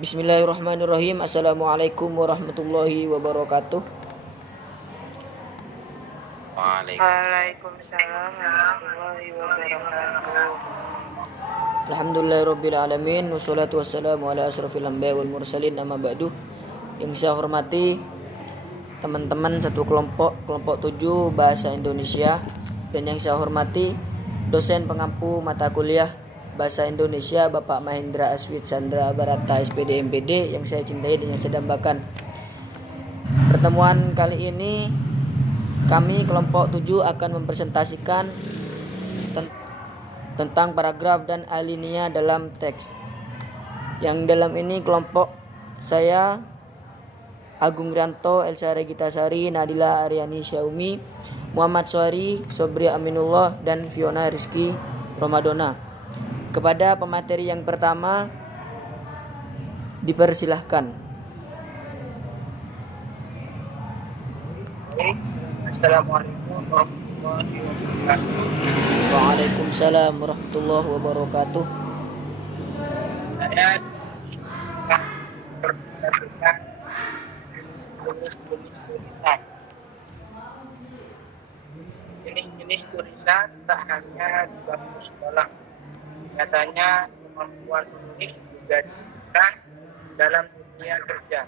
Bismillahirrahmanirrahim. Assalamualaikum warahmatullahi wabarakatuh. Waalaikumsalam warahmatullahi wabarakatuh. Alhamdulillahirabbil alamin wassalatu wassalamu ala asrofil anbiya wal mursalin amma ba'du. Yang saya hormati teman-teman satu kelompok 7 Bahasa Indonesia, dan yang saya hormati dosen pengampu mata kuliah Bahasa Indonesia Bapak Mahendra Aswid Sandra Barata SPD MPD yang saya cintai dan yang saya dambakan. Pertemuan kali ini kami kelompok 7 akan mempresentasikan tentang paragraf dan alinea dalam teks. Yang dalam ini kelompok saya Agung Rianto, Elsa Regita Sari, Nadila Aryani Syaumi, Muhammad Sohari, Sobri Aminullah, dan Fiona Rizky Romadona. Kepada pemateri yang pertama dipersilahkan. Assalamualaikum warahmatullahi wabarakatuh. Waalaikumsalam warahmatullahi wabarakatuh. Saya berpresentasikan tulisan. Jenis-jenis tulisan tak hanya di bangku sekolah. Nyatanya kemampuan menulis juga dibutuhkan dalam dunia kerja.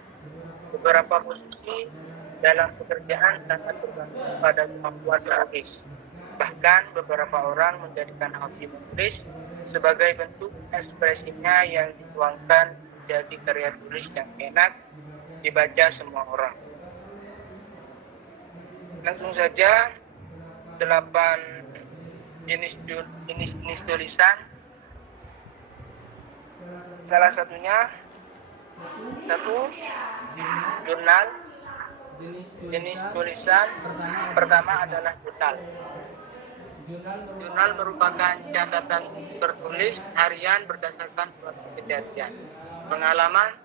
Beberapa posisi dalam pekerjaan sangat bergantung pada kemampuan menulis. Bahkan beberapa orang menjadikan hobi menulis sebagai bentuk ekspresinya yang dituangkan jadi karya tulis yang enak dibaca semua orang. Langsung saja 8 jenis tulisan. Salah satunya jurnal. Jenis tulisan pertama adalah jurnal. Jurnal merupakan catatan tertulis harian berdasarkan suatu kejadian, pengalaman,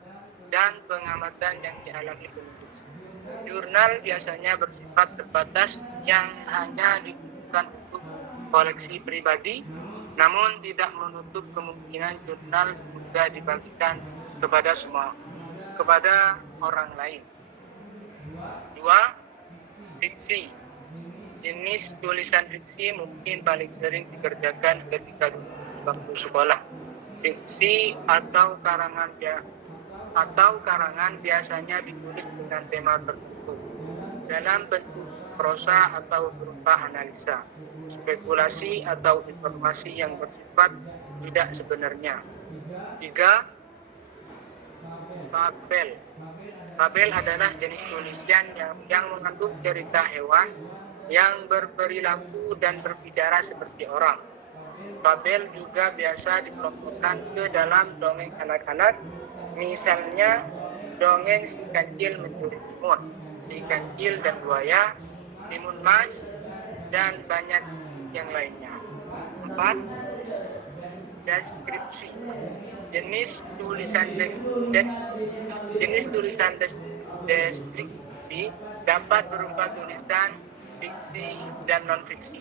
dan pengamatan yang dialami penulis. Jurnal biasanya bersifat terbatas yang hanya digunakan untuk koleksi pribadi, namun tidak menutup kemungkinan jurnal juga dibagikan kepada orang lain. 2. Diksi. Jenis tulisan diksi mungkin paling sering dikerjakan ketika di bangku sekolah. Diksi atau karangan biasanya ditulis dengan tema tertentu dalam bentuk prosa atau berupa analisa, spekulasi atau informasi yang bersifat tidak sebenarnya. 3. Fabel. Fabel adalah jenis tulisan yang mengandung cerita hewan yang berperilaku dan berbicara seperti orang. Fabel juga biasa dikelompokkan ke dalam dongeng anak-anak, misalnya dongeng si kancil mencuri timun, si kancil dan buaya, timun mas, dan banyak yang lainnya. 4. Deskripsi. Jenis tulisan deskripsi dapat berupa tulisan fiksi dan non-fiksi.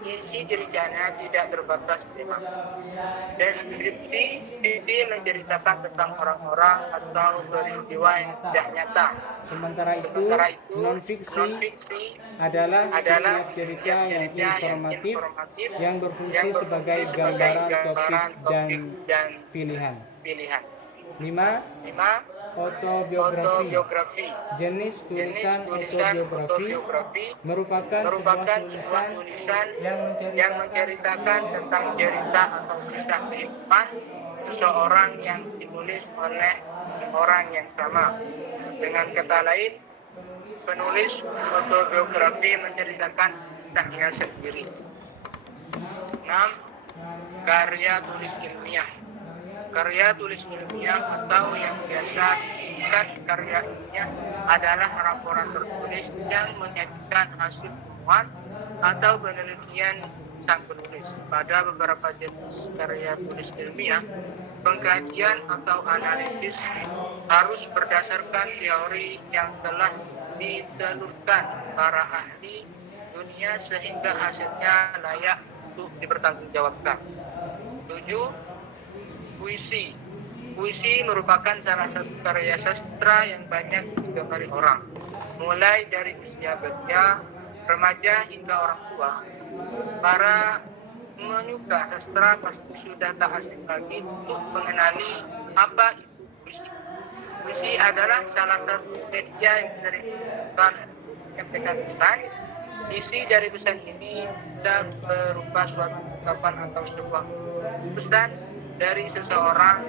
Isi ceritanya tidak terbatas tema. Deskripsi menceritakan tentang orang-orang atau peristiwa yang tidak nyata. Sementara itu non-fiksi adalah setiap cerita yang informatif yang berfungsi sebagai gambaran topik dan pilihan. 5. Autobiografi. Jenis tulisan autobiografi merupakan sebuah tulisan yang menceritakan tentang cerita atau kisah kehidupan seseorang yang ditulis oleh orang yang sama. Dengan kata lain, penulis autobiografi menceritakan kisahnya sendiri. 6. Karya tulis ilmiah. Karya tulis ilmiah atau yang biasa disebut karya ilmiah adalah laporan tertulis yang menyajikan hasil temuan atau penelitian sang penulis. Pada beberapa jenis karya tulis ilmiah, pengkajian atau analisis harus berdasarkan teori yang telah ditelurkan para ahli dunia sehingga hasilnya layak untuk dipertanggungjawabkan. 7. Puisi. Puisi merupakan salah satu karya sastra yang banyak digemari orang. Mulai dari usia belia, remaja hingga orang tua. Para penyuka sastra pasti sudah tak asing lagi untuk mengenali apa itu puisi. Puisi adalah salah satu media yang sering digunakan untuk menyampaikan pesan. Isi dari pesan ini bisa berupa suatu ungkapan atau sebuah pesan dari seseorang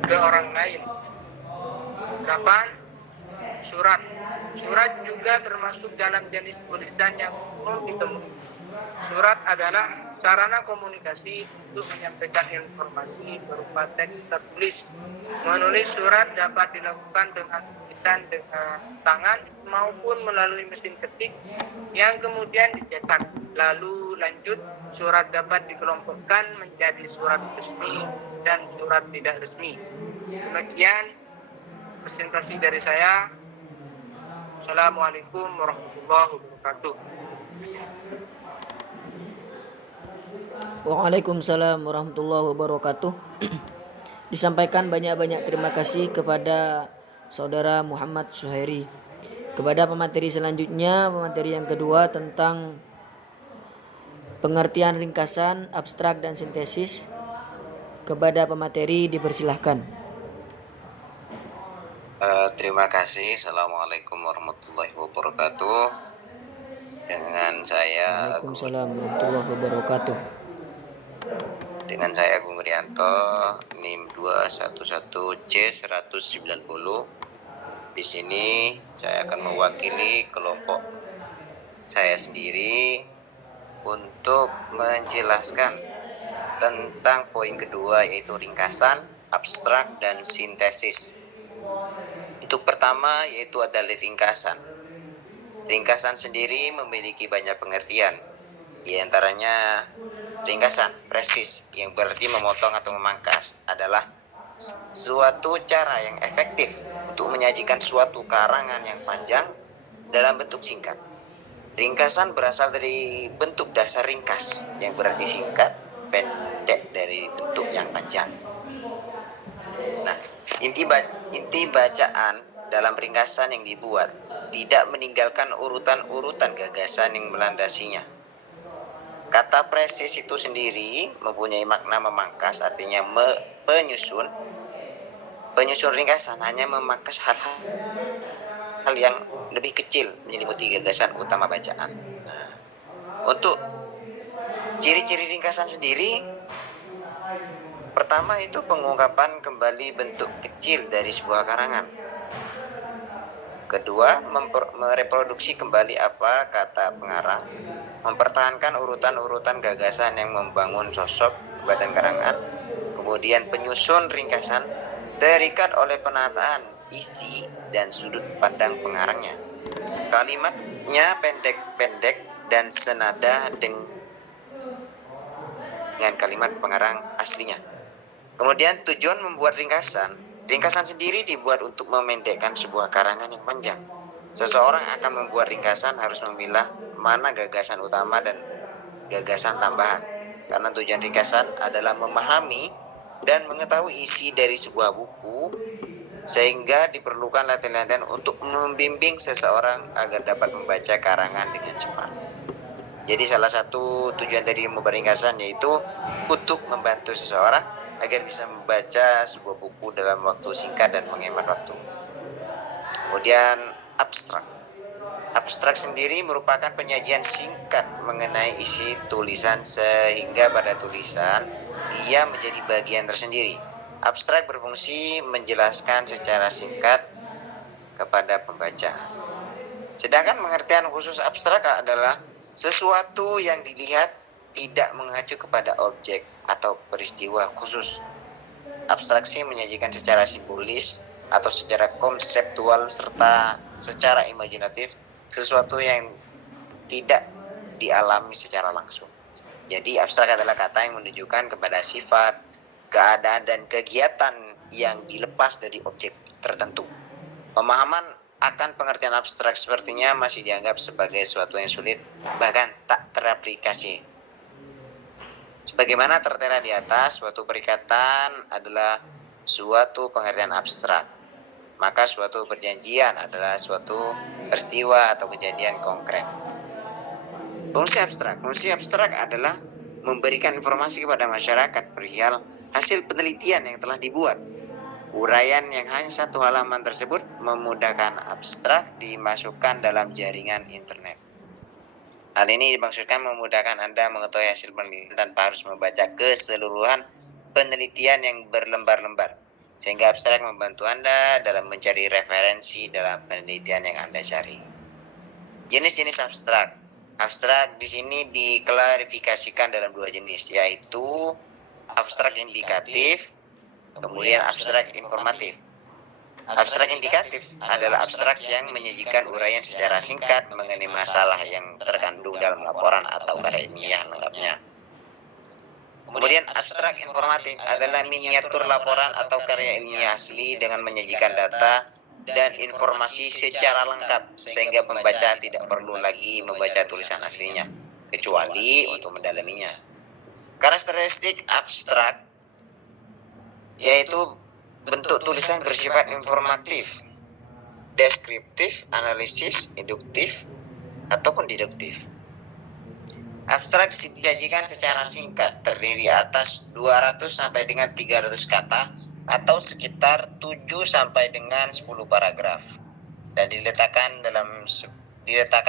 ke orang lain. 8. Surat. Surat juga termasuk dalam jenis tulisan yang umum ditemui. Surat adalah sarana komunikasi untuk menyampaikan informasi berupa teks tertulis. Menulis surat dapat dilakukan dengan tulisan dengan tangan maupun melalui mesin ketik yang kemudian dicetak. Lalu lanjut, surat dapat dikelompokkan menjadi surat resmi dan surat tidak resmi. Demikian presentasi dari saya. Assalamualaikum warahmatullahi wabarakatuh. Waalaikumsalam warahmatullahi wabarakatuh. Disampaikan banyak-banyak terima kasih kepada Saudara Muhammad Suhairi. Kepada pemateri selanjutnya, pemateri yang kedua tentang pengertian ringkasan, abstrak, dan sintesis. Kepada pemateri dipersilahkan. Terima kasih. Assalamualaikum warahmatullahi wabarakatuh. Dengan saya Waalaikumsalam warahmatullahi wabarakatuh. Dengan saya Agung Rianto, NIM 211C190. Di sini saya akan mewakili kelompok saya sendiri untuk menjelaskan tentang poin kedua, yaitu ringkasan, abstrak, dan sintesis. Untuk pertama yaitu adalah ringkasan. Ringkasan sendiri memiliki banyak pengertian. Di antaranya ringkasan, presis, yang berarti memotong atau memangkas, adalah suatu cara yang efektif untuk menyajikan suatu karangan yang panjang dalam bentuk singkat. Ringkasan berasal dari bentuk dasar ringkas, yang berarti singkat, pendek dari bentuk yang panjang. Nah, inti bacaan dalam ringkasan yang dibuat tidak meninggalkan urutan-urutan gagasan yang melandasinya. Kata presis itu sendiri mempunyai makna memangkas, artinya penyusun. Penyusun ringkasan hanya memangkas hal yang lebih kecil menyelimuti gagasan utama bacaan. Nah, untuk ciri-ciri ringkasan sendiri, pertama itu pengungkapan kembali bentuk kecil dari sebuah karangan. Kedua, mereproduksi kembali apa kata pengarang, mempertahankan urutan-urutan gagasan yang membangun sosok badan karangan. Kemudian penyusun ringkasan terikat oleh penataan isi dan sudut pandang pengarangnya. Kalimatnya pendek-pendek dan senada dengan kalimat pengarang aslinya. Kemudian tujuan membuat ringkasan. Ringkasan sendiri dibuat untuk memendekkan sebuah karangan yang panjang. Seseorang akan membuat ringkasan harus memilah mana gagasan utama dan gagasan tambahan. Karena tujuan ringkasan adalah memahami dan mengetahui isi dari sebuah buku, sehingga diperlukan latihan-latihan untuk membimbing seseorang agar dapat membaca karangan dengan cepat. Jadi salah satu tujuan dari membuat ringkasan yaitu untuk membantu seseorang agar bisa membaca sebuah buku dalam waktu singkat dan menghemat waktu. Kemudian abstrak. Abstrak sendiri merupakan penyajian singkat mengenai isi tulisan sehingga pada tulisan ia menjadi bagian tersendiri. Abstrak berfungsi menjelaskan secara singkat kepada pembaca. Sedangkan pengertian khusus abstrak adalah sesuatu yang dilihat tidak mengacu kepada objek atau peristiwa khusus. Abstraksi menyajikan secara simbolis atau secara konseptual serta secara imajinatif sesuatu yang tidak dialami secara langsung. Jadi abstrak adalah kata yang menunjukkan kepada sifat, keadaan, dan kegiatan yang dilepas dari objek tertentu. Pemahaman akan pengertian abstrak sepertinya masih dianggap sebagai sesuatu yang sulit, bahkan tak teraplikasi. Sebagaimana tertera di atas, suatu perikatan adalah suatu pengertian abstrak. Maka suatu perjanjian adalah suatu peristiwa atau kejadian konkret. Fungsi abstrak adalah memberikan informasi kepada masyarakat perihal hasil penelitian yang telah dibuat. Uraian yang hanya satu halaman tersebut memudahkan abstrak dimasukkan dalam jaringan internet. Hal ini dimaksudkan memudahkan Anda mengetahui hasil penelitian tanpa harus membaca keseluruhan penelitian yang berlembar-lembar, sehingga abstrak membantu Anda dalam mencari referensi dalam penelitian yang Anda cari. Jenis-jenis abstrak. Abstrak di sini diklarifikasikan dalam dua jenis, yaitu abstrak indikatif, kemudian abstrak informatif. Abstrak indikatif adalah abstrak yang menyajikan uraian secara singkat mengenai masalah yang terkandung dalam laporan atau karya ilmiah lengkapnya. Kemudian abstrak informatif adalah miniatur laporan atau karya ilmiah asli dengan menyajikan data dan informasi secara lengkap sehingga pembaca tidak perlu lagi membaca tulisan aslinya kecuali untuk mendalaminya. Karakteristik abstrak yaitu bentuk tulisan bersifat informatif, deskriptif, analisis, induktif, ataupun deduktif. Abstrak disajikan secara singkat, terdiri atas 200 sampai dengan 300 kata atau sekitar 7 sampai dengan 10 paragraf dan diletakkan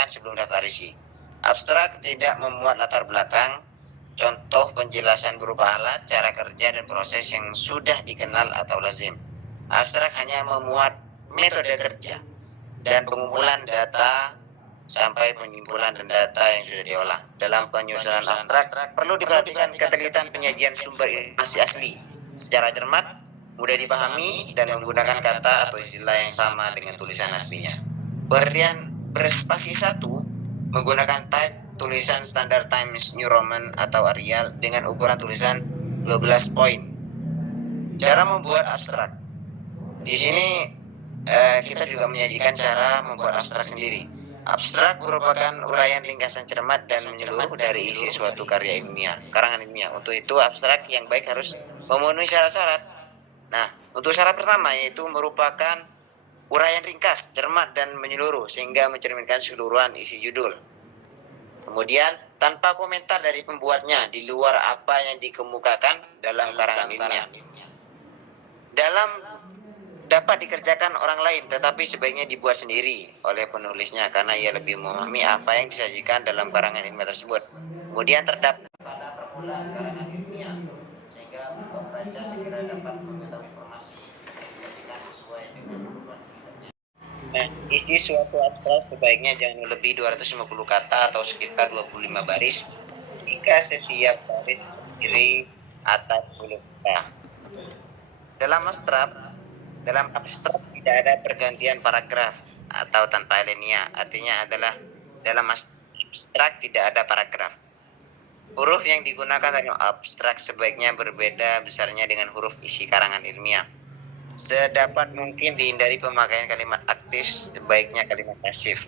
sebelum daftar isi. Abstrak tidak memuat latar belakang, contoh penjelasan berupa alat, cara kerja, dan proses yang sudah dikenal atau lazim. Abstrak hanya memuat metode kerja dan pengumpulan data sampai penyimpulan dan data yang sudah diolah. Dalam penyusunan abstrak, perlu diperhatikan ketelitian penyajian sumber informasi asli secara cermat, mudah dipahami, dan menggunakan kata atau istilah yang sama dengan tulisan aslinya. Pengertian berspasi 1 menggunakan type tulisan standar Times New Roman atau Arial dengan ukuran tulisan 12 poin. Cara membuat abstrak. Di sini kita juga menyajikan cara membuat abstrak sendiri. Abstrak merupakan uraian ringkasan cermat dan menyeluruh dari isi suatu karya ilmiah, karangan ilmiah. Untuk itu abstrak yang baik harus memenuhi syarat-syarat. Nah, untuk syarat pertama yaitu merupakan uraian ringkas, cermat, dan menyeluruh sehingga mencerminkan keseluruhan isi judul. Kemudian, tanpa komentar dari pembuatnya di luar apa yang dikemukakan dalam karangan ilmiah. Dapat dikerjakan orang lain, tetapi sebaiknya dibuat sendiri oleh penulisnya karena ia lebih memahami apa yang disajikan dalam karangan ilmiah tersebut. Kemudian terdapat pada permulaan karangan ilmiah, sehingga pembaca segera dapat mengetahui informasi yang disajikan sesuai dengan kebutuhan tulisannya. Nah, isi suatu abstrak sebaiknya jangan lebih 250 kata atau sekitar 25 baris jika setiap baris terdiri atas 10 kata. Dalam abstrak tidak ada pergantian paragraf atau tanpa alinea. Artinya adalah dalam abstrak tidak ada paragraf. Huruf yang digunakan dalam abstrak sebaiknya berbeda besarnya dengan huruf isi karangan ilmiah. Sedapat mungkin dihindari pemakaian kalimat aktif, sebaiknya kalimat pasif.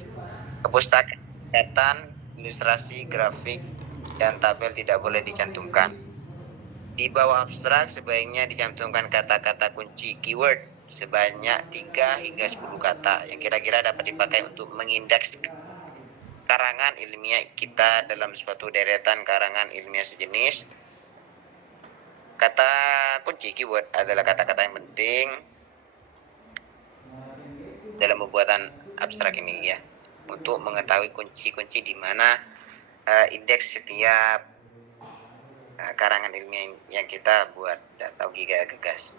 Kepustakaan, catatan, ilustrasi, grafik, dan tabel tidak boleh dicantumkan. Di bawah abstrak sebaiknya dicantumkan kata-kata kunci keyword sebanyak 3 hingga 10 kata yang kira-kira dapat dipakai untuk mengindeks karangan ilmiah kita dalam suatu deretan karangan ilmiah sejenis. Kata kunci keyword adalah kata-kata yang penting dalam pembuatan abstrak ini ya, untuk mengetahui kunci-kunci di mana indeks setiap karangan ilmiah yang kita buat atau gagas.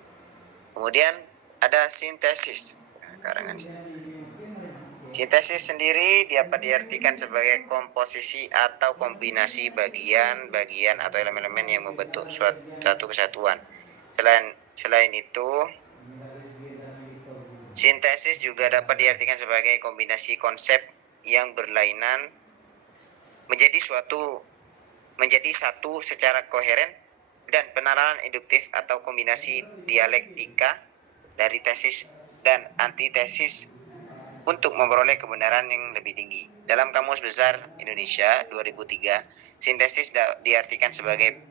Kemudian ada sintesis karangan. Sintesis sendiri dapat diartikan sebagai komposisi atau kombinasi bagian-bagian atau elemen-elemen yang membentuk suatu kesatuan. Selain itu, sintesis juga dapat diartikan sebagai kombinasi konsep yang berlainan menjadi satu secara koheren dan penalaran induktif atau kombinasi dialektika dari tesis dan antitesis untuk memperoleh kebenaran yang lebih tinggi. Dalam Kamus Besar Indonesia 2003, sintesis diartikan sebagai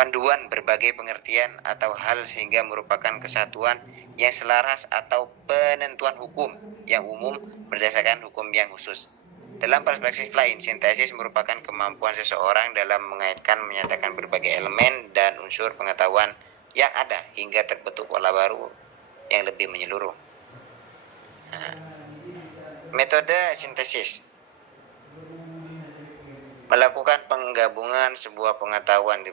panduan berbagai pengertian atau hal sehingga merupakan kesatuan yang selaras atau penentuan hukum yang umum berdasarkan hukum yang khusus. Dalam perspektif lain, sintesis merupakan kemampuan seseorang dalam mengaitkan, menyatakan berbagai elemen dan unsur pengetahuan yang ada hingga terbentuk pola baru yang lebih menyeluruh. Metode sintesis melakukan penggabungan sebuah pengetahuan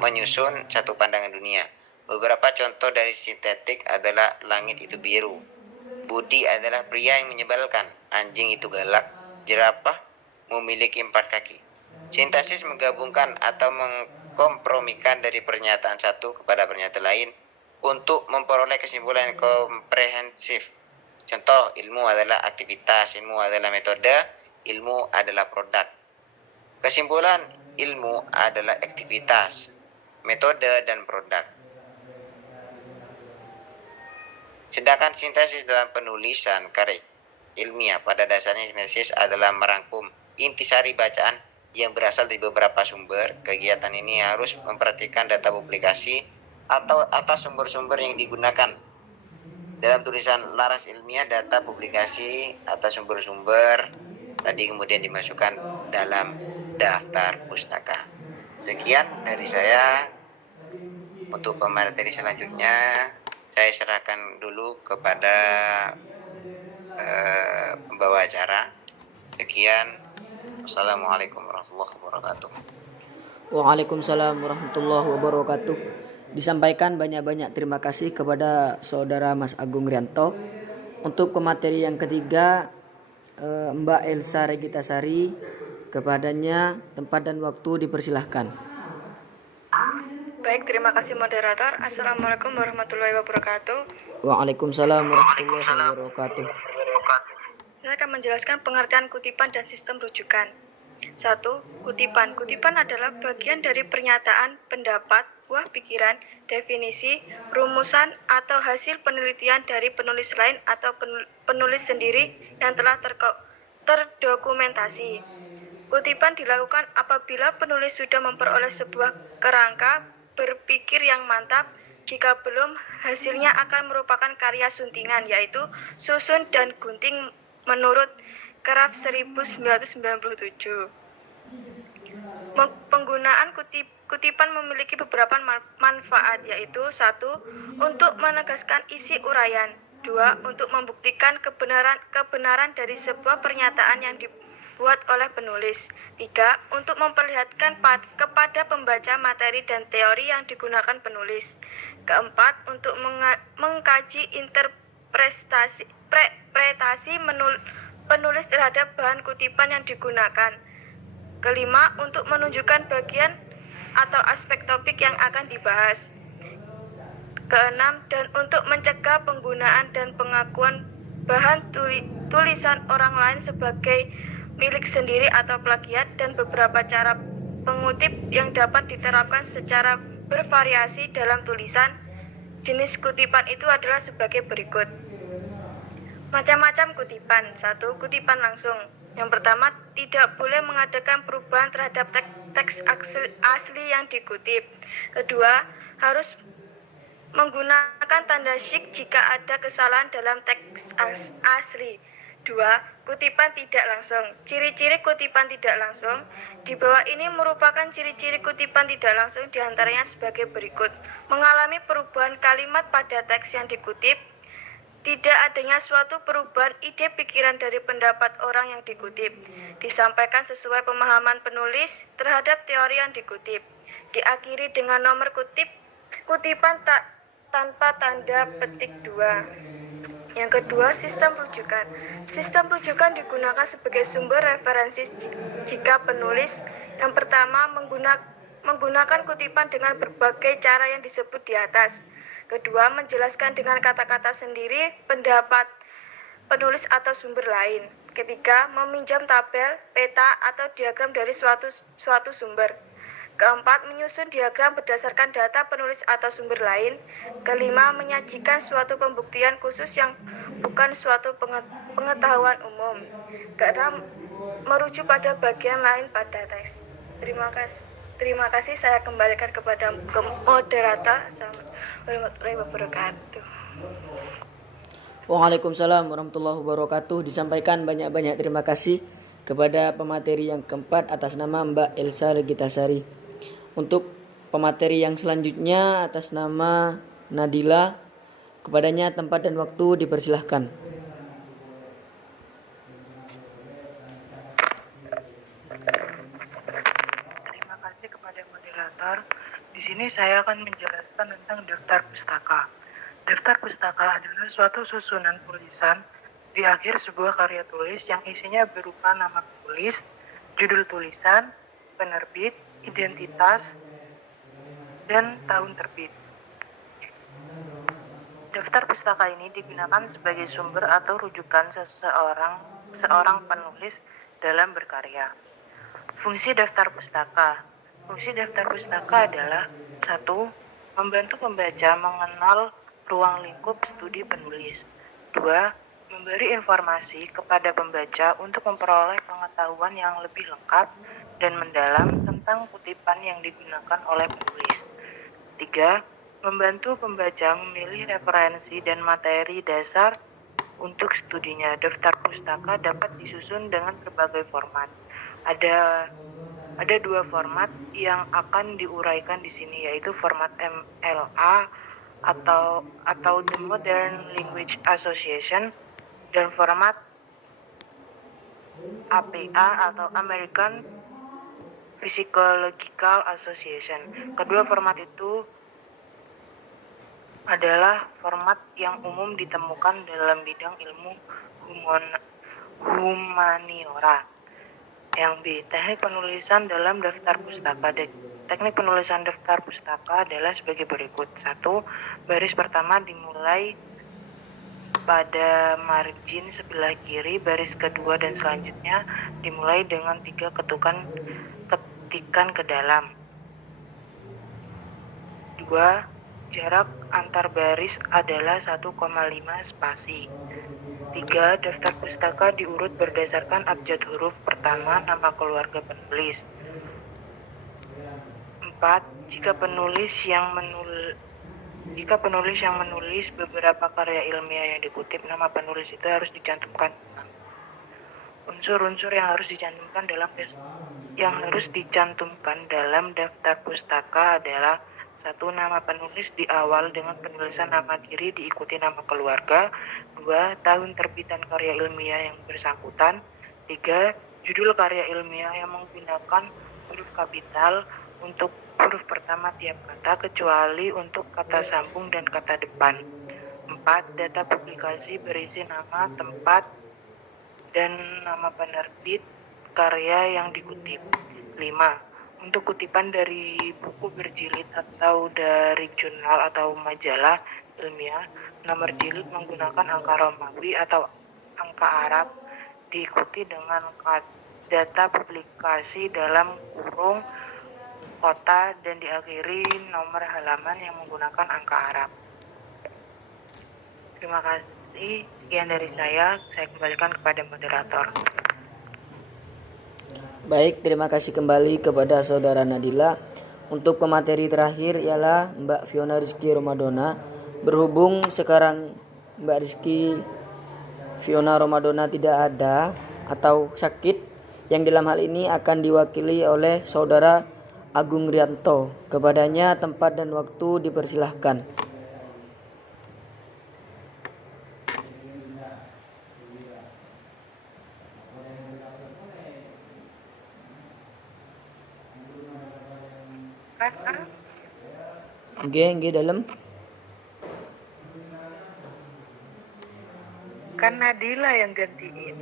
menyusun satu pandangan dunia. Beberapa contoh dari sintetik adalah langit itu biru, Budi adalah pria yang menyebalkan, anjing itu galak, jerapah memiliki 4 kaki. Sintesis menggabungkan atau mengkompromikan dari pernyataan satu kepada pernyataan lain untuk memperoleh kesimpulan yang komprehensif. Contoh, ilmu adalah aktivitas, ilmu adalah metode, ilmu adalah produk. Kesimpulan, ilmu adalah aktivitas, metode, dan produk. Sedangkan sintesis dalam penulisan karya ilmiah pada dasarnya sintesis adalah merangkum intisari bacaan yang berasal dari beberapa sumber. Kegiatan ini harus memperhatikan data publikasi atau atas sumber-sumber yang digunakan. Dalam tulisan laras ilmiah, data publikasi atas sumber-sumber tadi kemudian dimasukkan dalam daftar pustaka. Sekian dari saya. Untuk pemateri selanjutnya saya serahkan dulu kepada pembawa acara. Sekian. Assalamualaikum warahmatullahi wabarakatuh. Waalaikumsalam warahmatullahi wabarakatuh. Disampaikan banyak-banyak terima kasih kepada saudara Mas Agung Rianto. Untuk pemateri yang ketiga, Mbak Elsa Regitasari, kepadanya tempat dan waktu dipersilahkan. Baik, terima kasih moderator. Assalamualaikum warahmatullahi wabarakatuh. Waalaikumsalam warahmatullahi wabarakatuh. Saya akan menjelaskan pengertian kutipan dan sistem rujukan. 1. Kutipan. Kutipan adalah bagian dari pernyataan, pendapat, buah pikiran, definisi, rumusan, atau hasil penelitian dari penulis lain atau penulis sendiri yang telah terdokumentasi. Kutipan dilakukan apabila penulis sudah memperoleh sebuah kerangka berpikir yang mantap. Jika belum, hasilnya akan merupakan karya suntingan, yaitu susun dan gunting menurut Kraft 1997. Penggunaan kutipan memiliki beberapa manfaat, yaitu 1. Untuk menegaskan isi uraian, 2. Untuk membuktikan kebenaran dari sebuah pernyataan yang dibuat oleh penulis, 3. Untuk memperlihatkan kepada pembaca materi dan teori yang digunakan penulis, 4. Untuk mengkaji interpretasi penulis terhadap bahan kutipan yang digunakan, 5. Untuk menunjukkan bagian atau aspek topik yang akan dibahas, 6. Dan untuk mencegah penggunaan dan pengakuan bahan tulisan orang lain sebagai milik sendiri atau plagiat, dan beberapa cara pengutip yang dapat diterapkan secara bervariasi dalam tulisan. Jenis kutipan itu adalah sebagai berikut. Macam-macam kutipan. 1. Kutipan langsung. Yang pertama, tidak boleh mengadakan perubahan terhadap teks asli yang dikutip. Kedua, harus menggunakan tanda syik jika ada kesalahan dalam teks asli. 2. Kutipan tidak langsung. Ciri-ciri kutipan tidak langsung. Di bawah ini merupakan ciri-ciri kutipan tidak langsung, diantaranya sebagai berikut. Mengalami perubahan kalimat pada teks yang dikutip. Tidak adanya suatu perubahan ide pikiran dari pendapat orang yang dikutip. Disampaikan sesuai pemahaman penulis terhadap teori yang dikutip. Diakhiri dengan nomor kutipan tanpa tanda petik 2. Yang kedua, sistem rujukan. Sistem rujukan digunakan sebagai sumber referensi jika penulis yang pertama menggunakan kutipan dengan berbagai cara yang disebut di atas. Kedua, menjelaskan dengan kata-kata sendiri pendapat penulis atau sumber lain. Ketiga, meminjam tabel, peta, atau diagram dari suatu sumber. Keempat, menyusun diagram berdasarkan data penulis atau sumber lain. Kelima, menyajikan suatu pembuktian khusus yang bukan suatu pengetahuan umum. Keenam, merujuk pada bagian lain pada teks. Terima kasih. Terima kasih, saya kembalikan kepada moderator. Assalamualaikum warahmatullahi wabarakatuh. Waalaikumsalam warahmatullahi wabarakatuh. Disampaikan banyak-banyak terima kasih kepada pemateri yang keempat atas nama Mbak Elsa Regitasari. Untuk pemateri yang selanjutnya atas nama Nadila, kepadanya tempat dan waktu dipersilahkan. Terima kasih kepada moderator. Di sini saya akan menjelaskan tentang daftar pustaka. Daftar pustaka adalah suatu susunan tulisan di akhir sebuah karya tulis yang isinya berupa nama penulis, judul tulisan, penerbit, identitas, dan tahun terbit. Daftar pustaka ini digunakan sebagai sumber atau rujukan seorang penulis dalam berkarya. Fungsi daftar pustaka. Fungsi daftar pustaka adalah 1. Membantu pembaca mengenal ruang lingkup studi penulis. 2. Memberi informasi kepada pembaca untuk memperoleh pengetahuan yang lebih lengkap dan mendalam tentang kutipan yang digunakan oleh penulis. 3. Membantu pembaca memilih referensi dan materi dasar untuk studinya. Daftar pustaka dapat disusun dengan berbagai format. Ada 2 format yang akan diuraikan di sini, yaitu format MLA atau The Modern Language Association dan format APA atau American Physiological Association. Kedua format itu adalah format yang umum ditemukan dalam bidang ilmu humaniora. Yang B. Teknik penulisan dalam daftar pustaka. Teknik penulisan daftar pustaka adalah sebagai berikut. 1. Baris pertama dimulai pada margin sebelah kiri, baris kedua dan selanjutnya dimulai dengan 3 ketikan ke dalam. 2. Jarak antar baris adalah 1,5 spasi. 3. Daftar pustaka diurut berdasarkan abjad huruf pertama nama keluarga penulis. 4. Jika penulis yang menulis beberapa karya ilmiah yang dikutip, nama penulis itu harus dicantumkan. Unsur-unsur yang harus dicantumkan dalam daftar pustaka adalah 1. Nama penulis di awal dengan penulisan nama diri diikuti nama keluarga. 2. Tahun terbitan karya ilmiah yang bersangkutan. 3. Judul karya ilmiah yang menggunakan huruf kapital untuk huruf pertama tiap kata kecuali untuk kata sambung dan kata depan. 4. Data publikasi berisi nama, tempat, dan nama penerbit karya yang dikutip. 5. Untuk kutipan dari buku berjilid atau dari jurnal atau majalah ilmiah, nomor jilid menggunakan angka Romawi atau angka Arab, diikuti dengan data publikasi dalam kurung kota dan diakhiri nomor halaman yang menggunakan angka Arab. Terima kasih. Sekian dari saya kembalikan kepada moderator. Baik, terima kasih kembali kepada Saudara Nadila. Untuk pemateri terakhir ialah Mbak Fiona Rizky Romadona. Berhubung sekarang Mbak Rizky Fiona Romadona tidak ada atau sakit, yang dalam hal ini akan diwakili oleh Saudara Agung Rianto. Kepadanya tempat dan waktu dipersilahkan. Nggih dalam. Kan Nadila yang gantiin.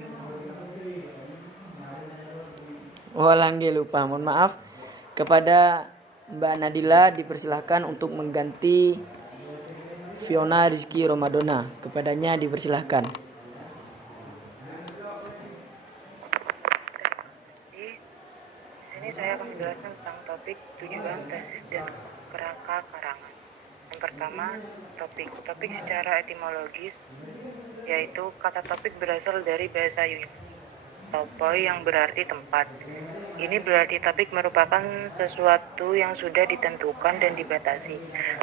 Nggih lupa, mohon maaf. Kepada Mbak Nadila dipersilahkan untuk mengganti Fiona Rizky Romadona. Kepadanya dipersilahkan. Di sini saya akan menjelaskan tentang topik tujuan tesis dan kerangka karangan. Yang pertama, topik secara etimologis, yaitu kata topik berasal dari bahasa Yunani topoi yang berarti tempat. Ini berarti topik merupakan sesuatu yang sudah ditentukan dan dibatasi.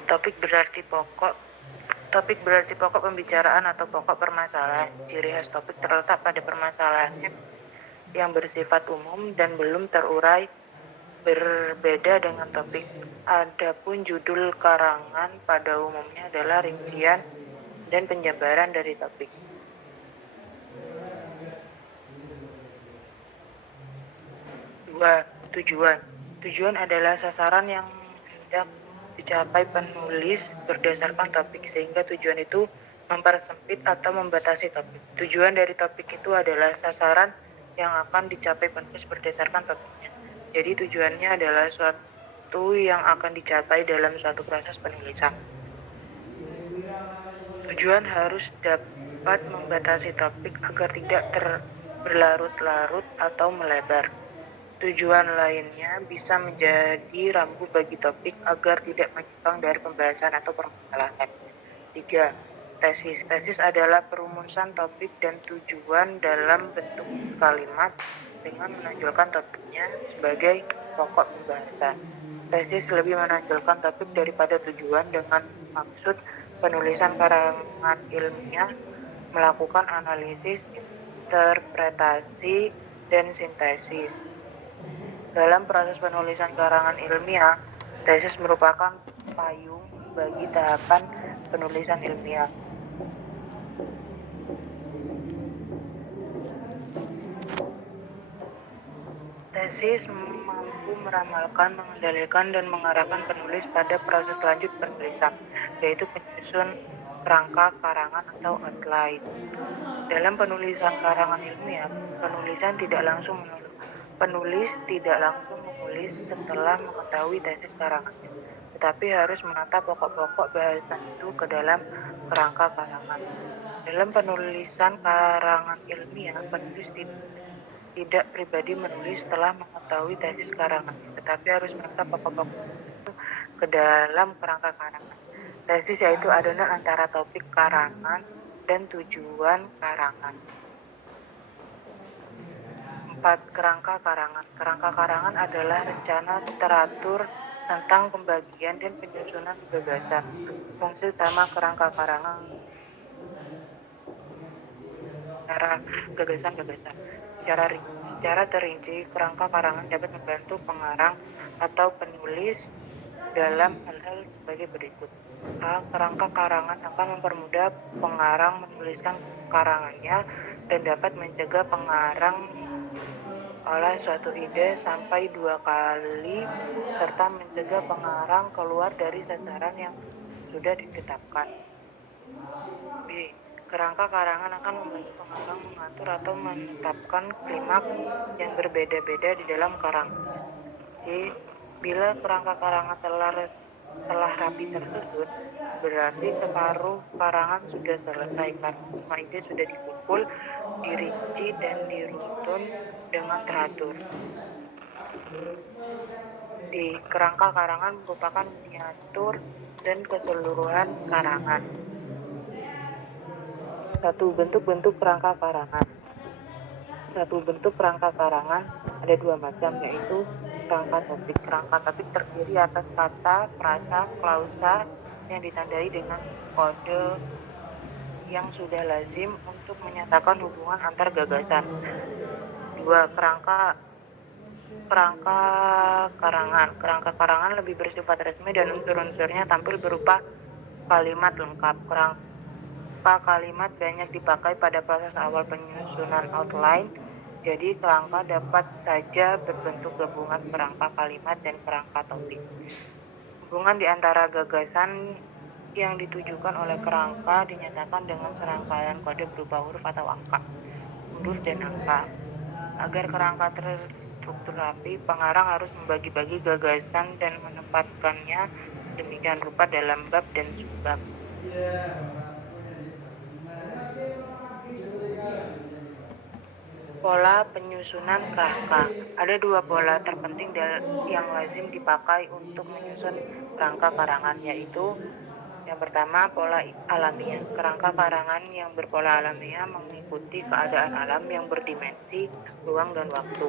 Topik berarti pokok pembicaraan atau pokok permasalahan. Ciri khas topik terletak pada permasalahannya yang bersifat umum dan belum terurai, berbeda dengan topik. Adapun judul karangan pada umumnya adalah rincian dan penjabaran dari topik. Tujuan adalah sasaran yang hendak dicapai penulis berdasarkan topik, sehingga tujuan itu mempersempit atau membatasi topik. Tujuan dari topik itu adalah sasaran yang akan dicapai penulis berdasarkan topiknya. Jadi tujuannya adalah suatu yang akan dicapai dalam suatu proses penulisan. Tujuan harus dapat membatasi topik agar tidak berlarut-larut atau melebar. Tujuan lainnya bisa menjadi rambu bagi topik agar tidak menyimpang dari pembahasan atau permasalahan. 3. Tesis. Tesis adalah perumusan topik dan tujuan dalam bentuk kalimat dengan menonjolkan topiknya sebagai pokok pembahasan. Tesis lebih menonjolkan topik daripada tujuan dengan maksud penulisan karangan ilmiah melakukan analisis, interpretasi, dan sintesis. Dalam proses penulisan karangan ilmiah, tesis merupakan payung bagi tahapan penulisan ilmiah. Tesis mampu meramalkan, mengendalikan, dan mengarahkan penulis pada proses lanjut penulisan, yaitu penyusun kerangka karangan atau outline. Dalam penulisan karangan ilmiah, penulis tidak langsung menulis setelah mengetahui tesis karangannya, tetapi harus menata pokok-pokok bahasan itu ke dalam kerangka karangan. Dalam penulisan karangan ilmiah, penulis tidak pribadi menulis setelah mengetahui tesis karangannya, tetapi harus menata pokok-pokok itu ke dalam kerangka karangan. Tesis yaitu adonan antara topik karangan dan tujuan karangan. 4. Kerangka karangan. Kerangka karangan adalah rencana teratur tentang pembagian dan penyusunan gagasan. Fungsi utama kerangka karangan gagasan. Secara terinci, kerangka karangan dapat membantu pengarang atau penulis dalam hal-hal sebagai berikut. A. Kerangka karangan akan mempermudah pengarang menuliskan karangannya dan dapat mencegah pengarang oleh suatu ide sampai 2 kali, serta mencegah pengarang keluar dari sasaran yang sudah ditetapkan. B. Kerangka karangan akan membantu pengarang mengatur atau menetapkan klimaks yang berbeda-beda di dalam karangan. C. Bila kerangka karangan telah rapi tersusun, berarti separuh karangan sudah selesai karena semua ide sudah dikumpul, dirinci, dan diruntun dengan teratur. Di kerangka karangan merupakan miniatur dan keseluruhan karangan. 1. Bentuk-bentuk kerangka karangan. Bentuk kerangka karangan ada 2 macam, yaitu kerangka topik. Kerangka topik terdiri atas kata, frasa, klausa yang ditandai dengan kode yang sudah lazim untuk menyatakan hubungan antar gagasan. 2. Kerangka karangan. Kerangka karangan lebih bersifat resmi dan unsur-unsurnya tampil berupa kalimat lengkap. Kerangka kalimat banyak dipakai pada proses awal penyusunan outline. Jadi kerangka dapat saja berbentuk gabungan kerangka kalimat dan kerangka topik. Hubungan di antara gagasan yang ditujukan oleh kerangka dinyatakan dengan serangkaian kode berupa huruf atau angka. Huruf dan angka. Agar kerangka terstruktur rapi, pengarang harus membagi-bagi gagasan dan menempatkannya demikian rupa dalam bab dan subbab. Pola penyusunan kerangka. Ada 2 pola terpenting yang lazim dipakai untuk menyusun kerangka karangan, yaitu yang pertama, pola alamiah. Kerangka karangan yang berpola alamiah mengikuti keadaan alam yang berdimensi ruang dan waktu.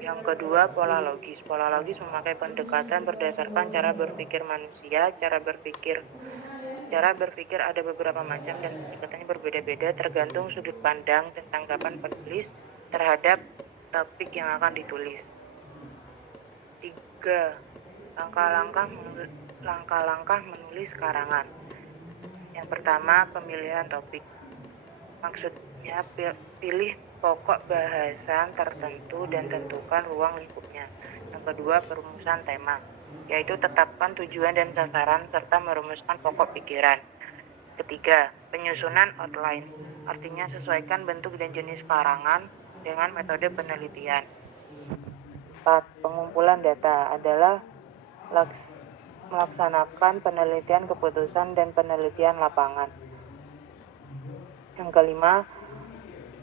Yang kedua, pola logis. Pola logis memakai pendekatan berdasarkan cara berpikir manusia. Cara berpikir ada beberapa macam dan pendekatannya berbeda-beda tergantung sudut pandang dan tanggapan penulis terhadap topik yang akan ditulis. 3. Langkah-langkah menulis karangan. Yang pertama, pemilihan topik. Maksudnya pilih pokok bahasan tertentu dan tentukan ruang lingkupnya. Yang kedua, perumusan tema, yaitu tetapkan tujuan dan sasaran serta merumuskan pokok pikiran. Ketiga, penyusunan outline, artinya sesuaikan bentuk dan jenis karangan dengan metode penelitian. 4. Pengumpulan data adalah melaksanakan penelitian keputusan dan penelitian lapangan. Yang kelima,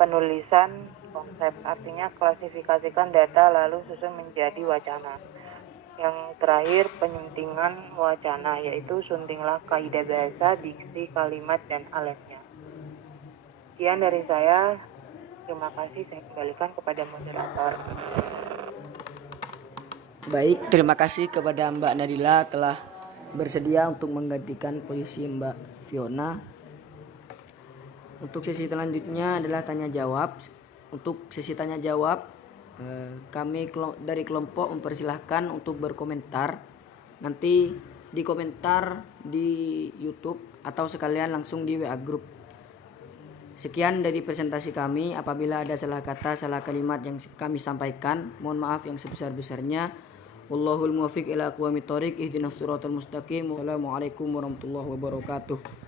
penulisan konsep, artinya klasifikasikan data lalu susun menjadi wacana. Yang terakhir, penyuntingan wacana, yaitu suntinglah kaidah bahasa, diksi, kalimat, dan alatnya. Sekian dari saya. Terima kasih. Saya kembalikan kepada moderator. Baik, terima kasih kepada Mbak Nadila telah bersedia untuk menggantikan posisi Mbak Fiona. Untuk sesi selanjutnya adalah tanya jawab. Untuk sesi tanya jawab, kami dari kelompok mempersilahkan untuk berkomentar. Nanti di komentar di YouTube atau sekalian langsung di WA Group. Sekian dari presentasi kami. Apabila ada salah kata, salah kalimat yang kami sampaikan, mohon maaf yang sebesar-besarnya. Wallahul muwaffiq ila aqwamit thoriq. Ihdinas siratal mustaqim. Wassalamualaikum warahmatullahi wabarakatuh.